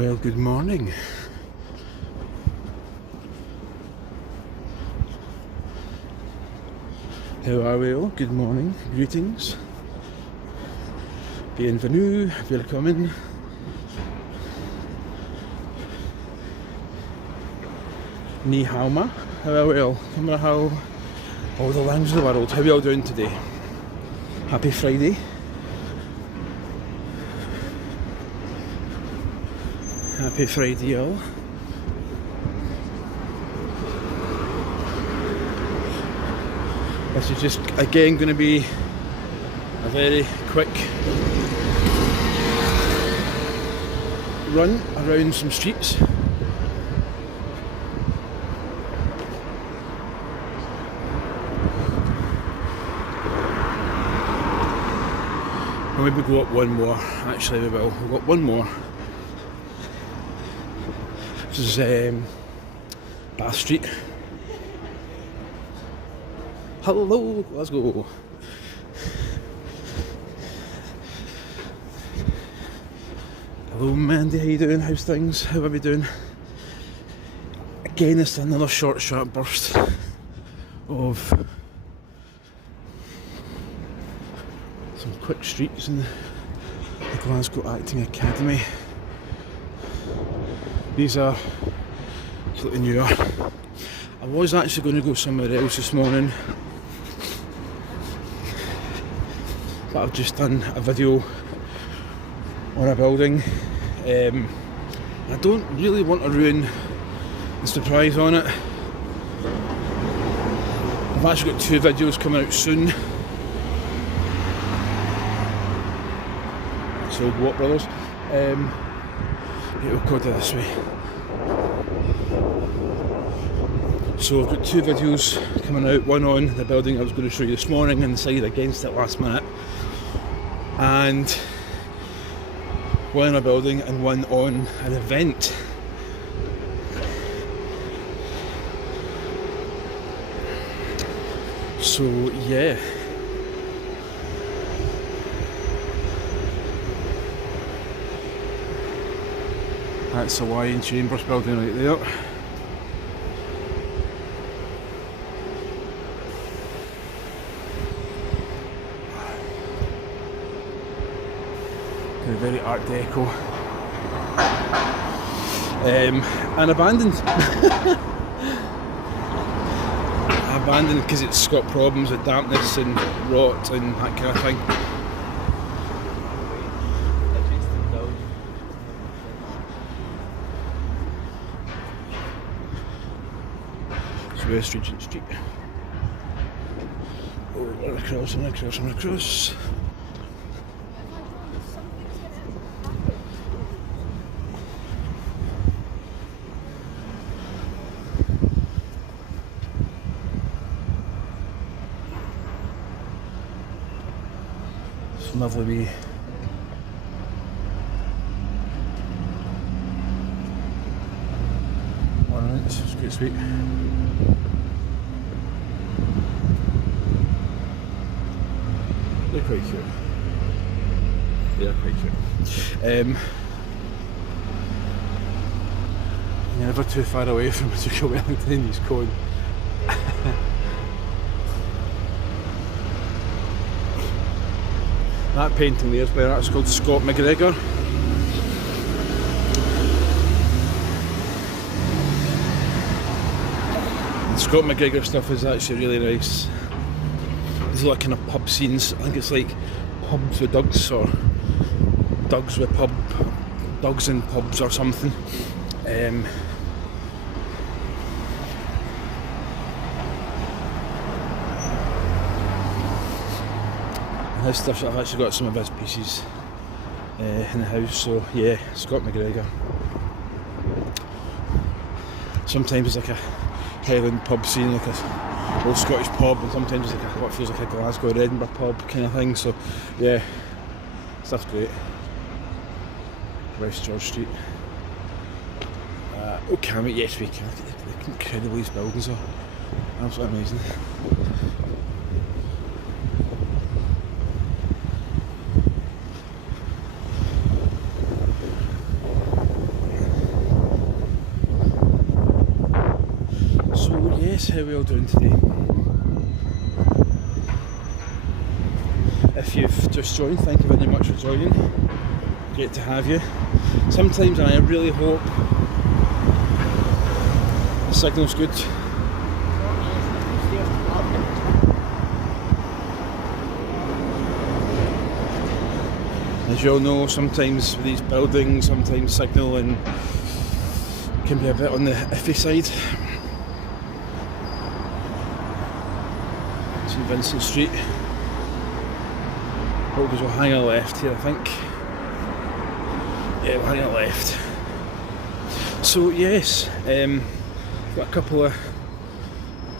Well, good morning. How are we all? Good morning, greetings. Bienvenue, willkommen. Ni hao ma. How are we all? Come on, how all the languages of the world. How are we all doing today? Happy Friday. Happy Friday, all. This is just again going to be a very quick run around some streets. We'll maybe go up one more. Actually, we will. We'll go up one more. This is Bath Street. Hello, Glasgow. Hello, Mandy. How you doing? How's things? How are we doing? Again, it's another short burst of some quick streets in the Glasgow Acting Academy. These are slightly newer. I was actually going to go somewhere else this morning, but I've just done a video on a building. I don't really want to ruin the surprise on it. I've actually got 2 videos coming out soon. So go up, brothers. We'll go this way. So I've got 2 videos coming out, one on the building I was going to show you this morning and decided against it last minute, and one on a building and one on an event. So yeah. That's the Lion Chambers building right there. Very Art Deco. And abandoned. Abandoned because it's got problems with dampness and rot and that kind of thing. West Regent Street. Oh, and across, and across, and across. Some lovely wee ornaments. It's quite sweet. They're quite cute. They are quite cute. You're never too far away from Duke of Wellington's cone. That painting there's by an artist called Scott McGregor. And Scott McGregor stuff is actually really nice. There's a lot of kind of pub scenes. I think it's like pubs with Dougs or Dougs with pub, Dougs in pubs or something. His stuff, I've actually got some of his pieces in the house, so yeah, Scott McGregor. Sometimes it's like a Highland pub scene, like a old Scottish pub, and sometimes it's like what feels like a Glasgow or Edinburgh pub kind of thing, so yeah, stuff's great. West George Street. Oh, can we? Yes, we can. Look at the incredible these buildings are. Absolutely amazing. how we're all doing today. If you've just joined, thank you very much for joining. Great to have you. Sometimes I really hope the signal's good. As you all know, sometimes with these buildings, sometimes signal and can be a bit on the iffy side. St Vincent Street. Because we'll hang a left here, I think. Yeah, we'll hang a left. So yes, got a couple of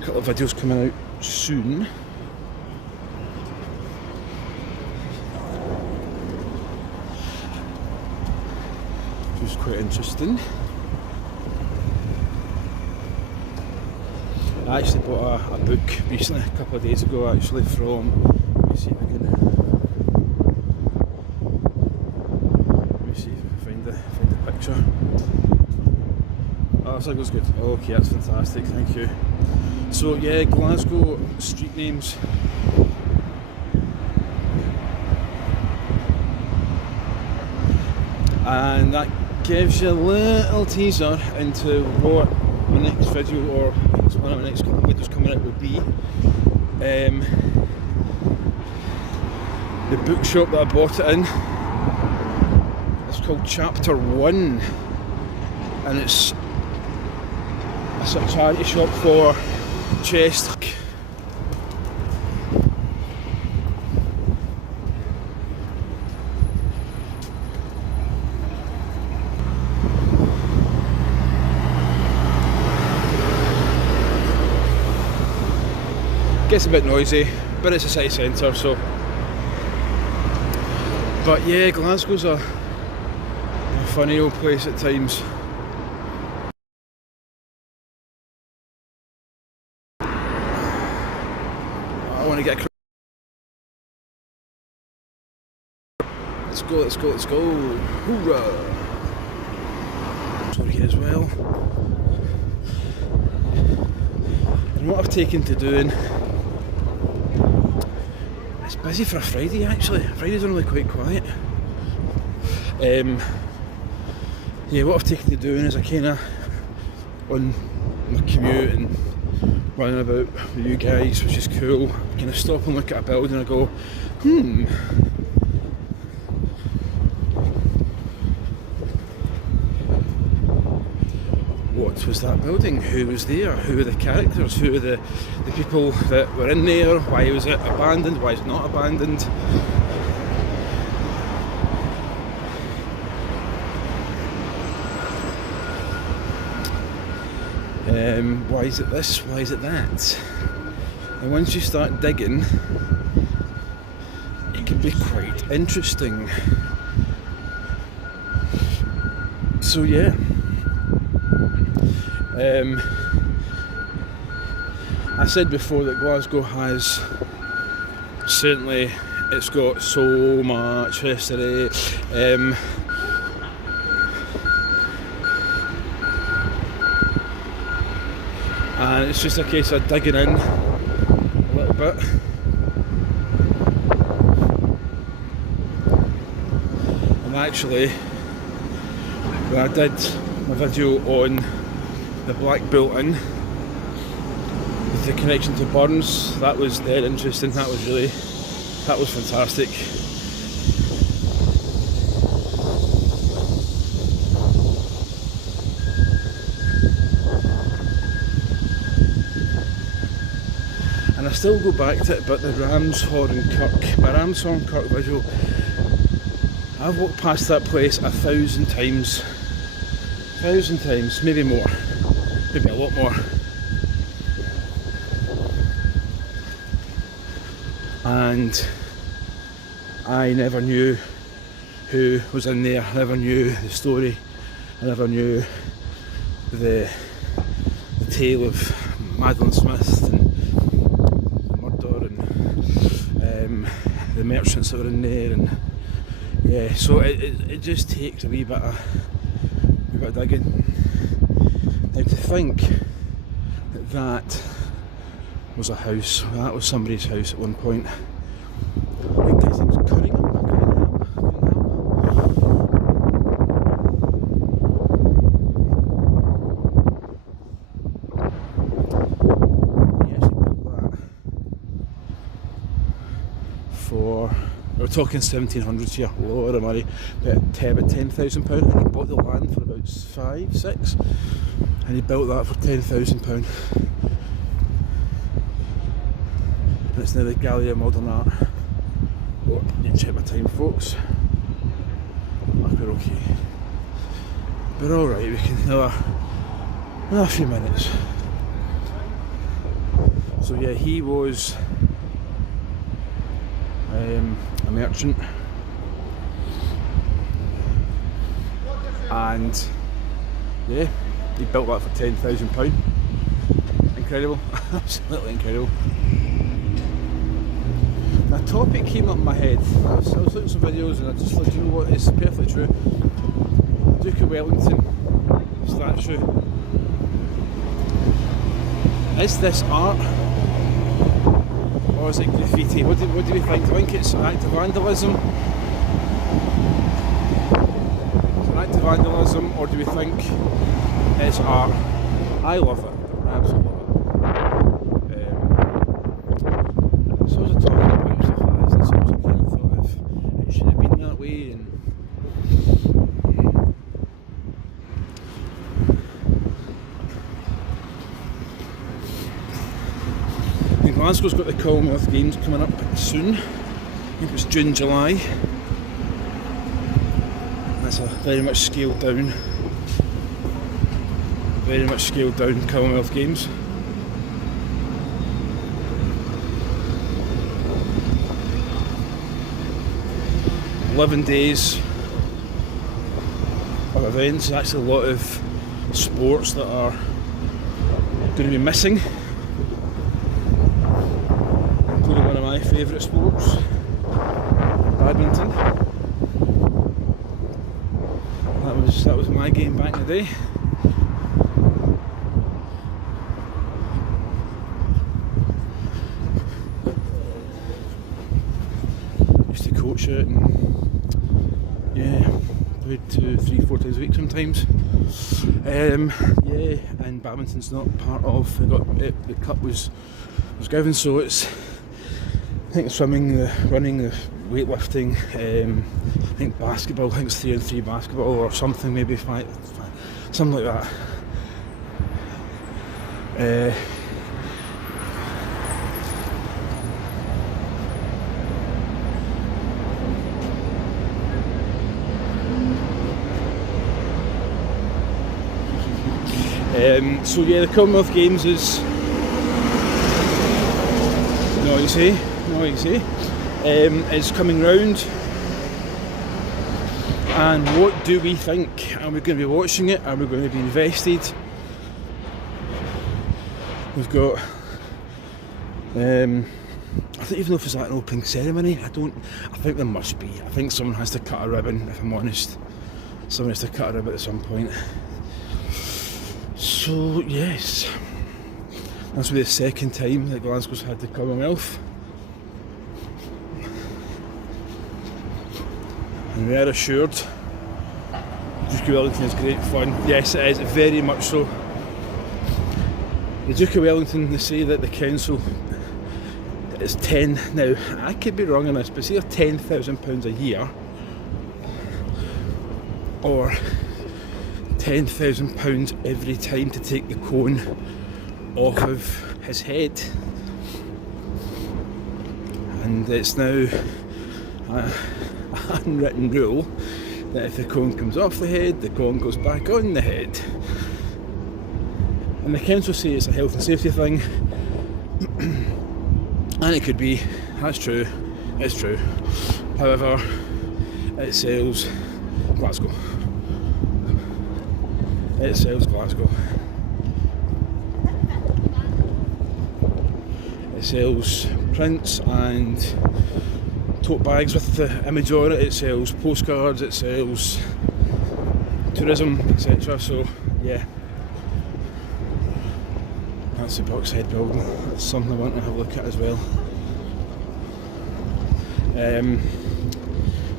videos coming out soon. Which is quite interesting. I actually bought a book recently, a couple of days ago actually, from, let me see if I can find the picture. Oh, that looks good. Okay, that's fantastic, thank you. So yeah, Glasgow street names. And that gives you a little teaser into what my next video, or one of my next couple of videos coming out, will be. The bookshop that I bought it in, it's called Chapter 1, and it's a sort of charity shop for chest. Gets a bit noisy, but it's a city centre, so. But yeah, Glasgow's a funny old place at times. I want to get. Let's go! Let's go! Let's go! Hoorah! Sorry here as well. And what I've taken to doing. It's busy for a Friday actually. Fridays are normally quite quiet. Yeah, what I've taken to doing is I kinda, on my commute and running about with you guys, which is cool, I kinda stop and look at a building and I go, what was that building? Who was there? Who were the characters? Who were the people that were in there? Why was it abandoned? Why is it not abandoned? Why is it this? Why is it that? And once you start digging, it can be quite interesting. So yeah. I said before that Glasgow has, certainly, it's got so much history. And it's just a case of digging in a little bit. And actually, when I did my video on the Black Building with the connection to Burns, that was dead interesting. That was fantastic. And I still go back to it, but the Ramshorn Kirk visual, I've walked past that place 1,000 times. 1,000 times, maybe more. Maybe a lot more. And I never knew who was in there, I never knew the story, I never knew the tale of Madeline Smith and the murder and the merchants that were in there, and yeah, so it just takes a wee bit of digging. Now to think that was a house. That was somebody's house at one point. I think his name was Cunningham. He actually built that for, we're talking 1700s here, a lot of money, about £10,000, and he bought the land for about 5, 6, and he built that for £10,000. And it's now the Gallery of Modern Art. Oh, I need to check my time, folks. We're okay. We're alright, we can another few minutes. So yeah, he was a merchant, and yeah, he built that for £10,000. Incredible, absolutely incredible. A topic came up in my head. I was looking at some videos and I just thought, you know what, it's perfectly true. Duke of Wellington statue. Is this art or is it graffiti? What do we think? Do you think it's an act of vandalism? It's an act of vandalism, or do we think it's art? I love it. I absolutely love it. So I was talking about stuff like this, and so I kind of thought if it should have been that way. And Glasgow's got the Commonwealth Games coming up soon. I think it's June, July. That's a very much scaled down Commonwealth Games. "11 days of events." Actually a lot of sports that are going to be missing. One of my favourite sports, badminton. That was my game back in the day. Used to coach it, and yeah, played 2, 3, 4 times a week sometimes. Yeah, and badminton's not part of. The cup was given, so it's. I think swimming, the running, the weightlifting, I think basketball, I think it's 3-on-3 basketball or something, maybe 5, something like that. So yeah, the Commonwealth Games is, is coming round, and what do we think? Are we going to be watching it? Are we going to be invested? We've got I don't even know if it's like an opening ceremony. I think there must be. I think someone has to cut a ribbon, if I'm honest. Someone has to cut a ribbon at some point. So yes, that's the second time that Glasgow's had the Commonwealth. And we are assured Duke of Wellington is great fun. Yes, it is, very much so. The Duke of Wellington, they say that the council is 10, now I could be wrong on this, but it's either £10,000 a year or £10,000 every time to take the cone off of his head. And it's now unwritten rule that if the cone comes off the head, the cone goes back on the head. And the council say it's a health and safety thing, and it could be. That's true, it's true. However, it sells Glasgow. It sells Glasgow. It sells prints and tote bags with the image on it, it sells postcards, it sells tourism, etc. So yeah, That's the Brookside building. That's something I want to have a look at as well.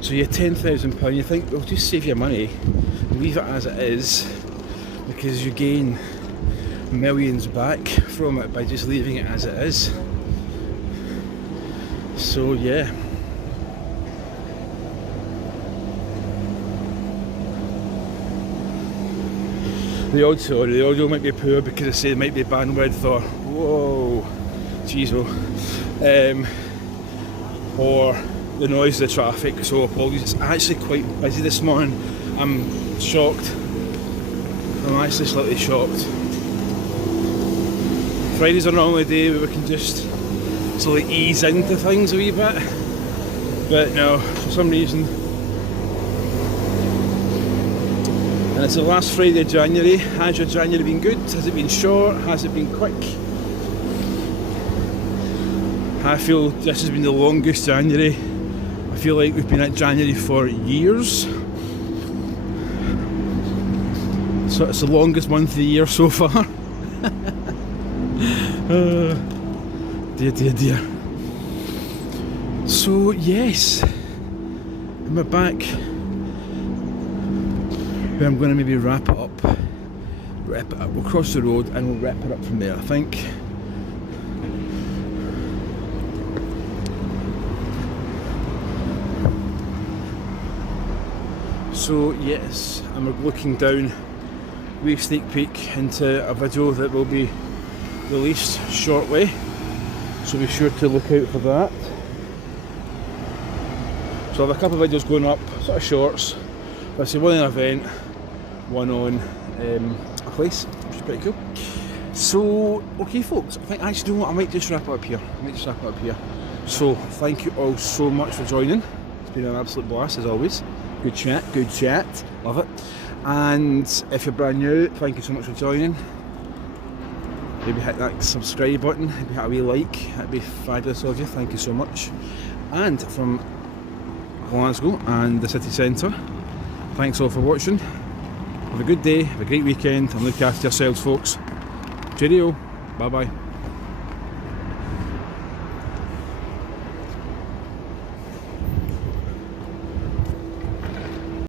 So you're £10,000, you think, well, just save your money, leave it as it is, because you gain millions back from it by just leaving it as it is. So yeah. The audio might be poor because I say it might be bandwidth or whoa, jeez or the noise of the traffic, so apologies. It's actually quite busy this morning. I'm shocked. I'm actually slightly shocked. Friday's a normal day where we can just slowly ease into things a wee bit, but no, for some reason. And it's the last Friday of January. Has your January been good? Has it been short? Has it been quick? I feel this has been the longest January. I feel like we've been at January for years. So it's the longest month of the year so far. Dear. So yes, I'm back. I'm going to maybe wrap it up. We'll cross the road and we'll wrap it up from there, I think. So yes, I'm looking down wee sneak peek into a video that will be released shortly, so be sure to look out for that. So I have a couple of videos going up, sort of shorts. I say one on an event, one on a place, which is pretty cool. So, okay folks, I think actually, you know what, I might just wrap it up here. So, thank you all so much for joining. It's been an absolute blast as always. Good chat, love it. And if you're brand new, thank you so much for joining. Maybe hit that subscribe button, maybe hit a wee like, that'd be fabulous of you, thank you so much. And from Glasgow and the city centre, thanks all for watching. Have a good day, have a great weekend, and look after yourselves folks. Cheerio, bye bye.